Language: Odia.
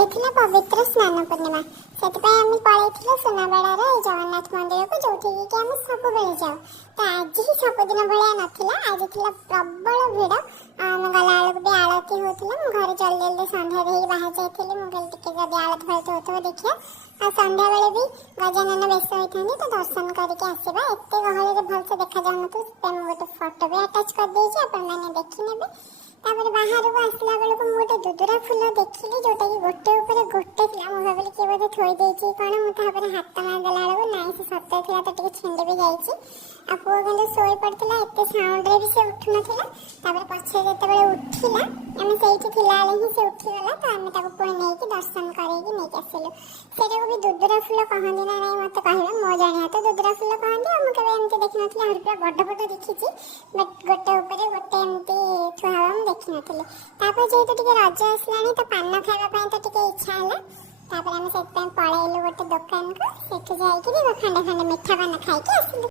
କାଲି ଥିଲା ପବିତ୍ର ସ୍ନାନ ପୂର୍ଣ୍ଣିମା। ସେଥିପାଇଁ ଆମେ ପଳେଇଥିଲୁ ସୁନାବେଡ଼ାର ଜଗନ୍ନାଥ ମନ୍ଦିରକୁ, ଯୋଉଠିକି କି ଆମେ ସବୁବେଳେ ଯାଉ। ତ ଆଜି ହିଁ ସବୁଦିନ ଭଳିଆ ନଥିଲା, ଆଜି ଥିଲା ପ୍ରବଳ ଭିଡ଼। ଆମେ ଗଲାବେଳକୁ ବି ଆଳତି ହେଉଥିଲା। ମୁଁ ଘରେ ଜଲ୍ଦି ଜଲ୍ଦି ସନ୍ଧ୍ୟା ଦେଇକି ବାହାରି ଯାଇଥିଲି। ମୁଁ କହିଲି ଟିକେ ଯଦି ଆଳତି ଫାଳତି ହେଉଥିବ ଦେଖିବା। ଆଉ ସନ୍ଧ୍ୟାବେଳେ ବି ଗଜାନନ ବେଶ ହୋଇଥାନ୍ତି, ତ ଦର୍ଶନ କରିକି ଆସିବା। ଏତେ ଗହଳିରେ ଭଲସେ ଦେଖାଯାଉନଥିବ, ସେଥିପାଇଁ ମୁଁ ଗୋଟେ ଫଟୋ ବି ଆଟାଚ୍ କରିଦେଇଛି, ଆପଣମାନେ ଦେଖିନେବେ। ତାପରେ ବାହାରକୁ ଆସିଲା ବେଳକୁ ମୁଁ ଗୋଟେ ଦୁଦୁରା ଫୁଲ ଦେଖିଲି, ଯୋଉଟାକି ଗୋଟେ ଉପରେ ଗୋଟେ ଥିଲା। ମୁଁ ଭାବିଲି କିଏ ବୋଧେ ଥୋଇ ଦେଇଛି କ'ଣ। ମୁଁ ତାପରେ ହାତ ମାରିଦେଲା ବେଳକୁ ନାଇଁ, ସେ ସତରେ ଥିଲା। ତ ଟିକେ ଛିଣ୍ଡି ବି ଯାଇଛି। ଆଉ ପୁଅ କିନ୍ତୁ ଶୋଇ ପଡ଼ିଥିଲା, ଏତେ ସାଉଣ୍ଡରେ ବି ସେ ଉଠୁନଥିଲା। ତାପରେ ପଛରେ ଯେତେବେଳେ ଉଠିଲା, ଆମେ ସେଇଠି ଥିଲାବେଳେ ହିଁ ସେ ଉଠିଗଲା। ତ ଆମେ ତାକୁ ପୁଣି ନେଇକି ଦର୍ଶନ କରେଇକି ନେଇକି ଆସିଲୁ। ସେଇଟାକୁ ବି ଦୁଦୁରା ଫୁଲ କହନ୍ତି ନା ନାଇଁ ମୋତେ କହିବେ। ମୋ ଜାଣିବା ତ ଦୁଦୁରା ଫୁଲ କହନ୍ତି। ଆଉ ମୁଁ କେବେ ଏମିତି ଦେଖିନଥିଲି, ଆହୁରି ପୁରା ବଡ଼ ବଡ଼ ଦେଖିଛି, ବଟ୍ ଗୋଟେ ଉପରେ ଗୋଟେ ଏମିତି ଥୁଆ ହବା ମୁଁ ଦେଖିନଥିଲି। ତାପରେ ଯେହେତୁ ଟିକେ ରଜ ଆସିଲାଣି, ତ ପାନ ଖାଇବା ପାଇଁ ତ ଟିକେ ଇଚ୍ଛା ହେଲା। ତାପରେ ଆମେ ସେଥିପାଇଁ ପଳେଇଲୁ ଗୋଟେ ଦୋକାନକୁ, ସେଠି ଯାଇକିରି ଖଣ୍ଡେ ଖଣ୍ଡେ ମିଠା ପାନ ଖାଇକି ଆସିଲୁ।